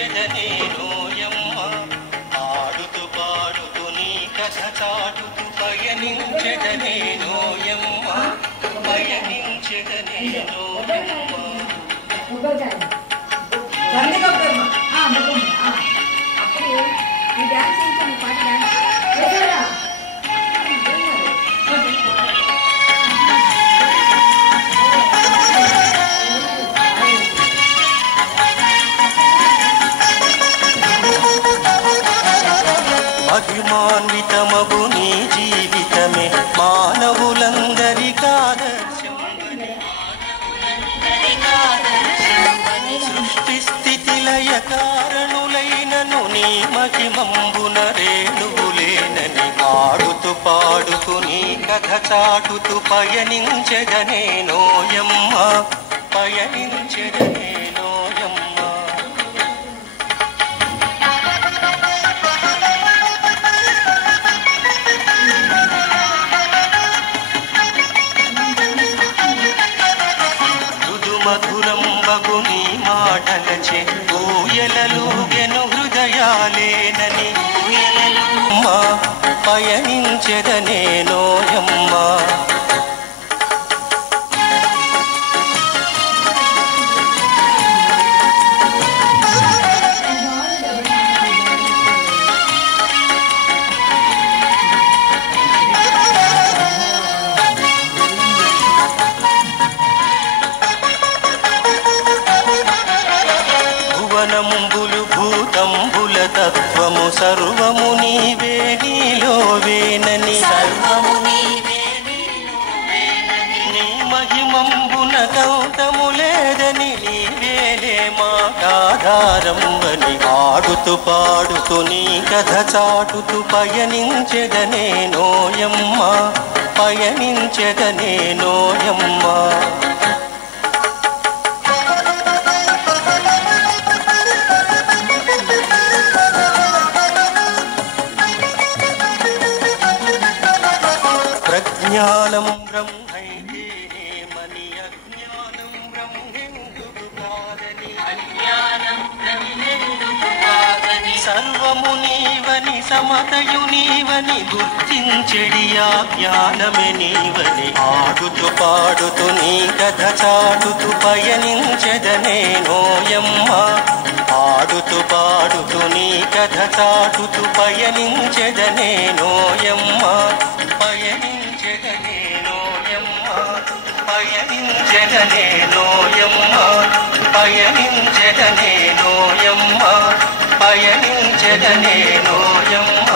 పయనించెదనేనోయమ్మ ఆడుతూ పాడుతూ నీ కథ చాటుతూ పయనించెదనేనోయమ్మ పయనించెదనేనోయమ్మ మహిమాన్వితమగు నీ జీవితమే మానవులందరికాదర్శం సృష్టి స్థితి లయ కారణులైనను నీ మహిమంబున రేణువులేనని ఆడుతూ పాడుతూ నీ కథ చాటుతూ పయనించెదనేనోయమ్మ పయనించెదనేనోయమ్మ మధురం బగు నీ మాటలచే ఊయలలుగెను హృదయాలేనని మా పయనించెదనేనోయమ్మ భువనంబులు భూతంబుల తత్వము సర్వము నీవే నీలో వేనని నీ మహిమంబున కౌతము లేదని నీవేలే మాకాధారంబని ఆడుతూ పాడుతూ నీ కథ చాటుతూ పయనించెదనేనోయమ్మ పయనించెదనేనోయమ్మ ప్రజ్ఞానం బ్రహ్మైతేనేమని అజ్ఞానం బ్రహ్మెందుకు కాదని సర్వము నీవని సమతయు నీవని గుర్తించెడి ఆ జ్ఞానమే నీవని ఆడుతూ పాడుతూ నీ కథ చాటుతూ పయనించెదనేనోయమ్మ ఆడుతూ పాడుతూ నీ కథ చాటుతూ పయనించెదనేనోయమ్మ పయనించెదనేనోయమ్మ పయనించెదనేనోయమ్మ పయనించెదనేనోయమ్మ పయనించెదనేనోయమ్మ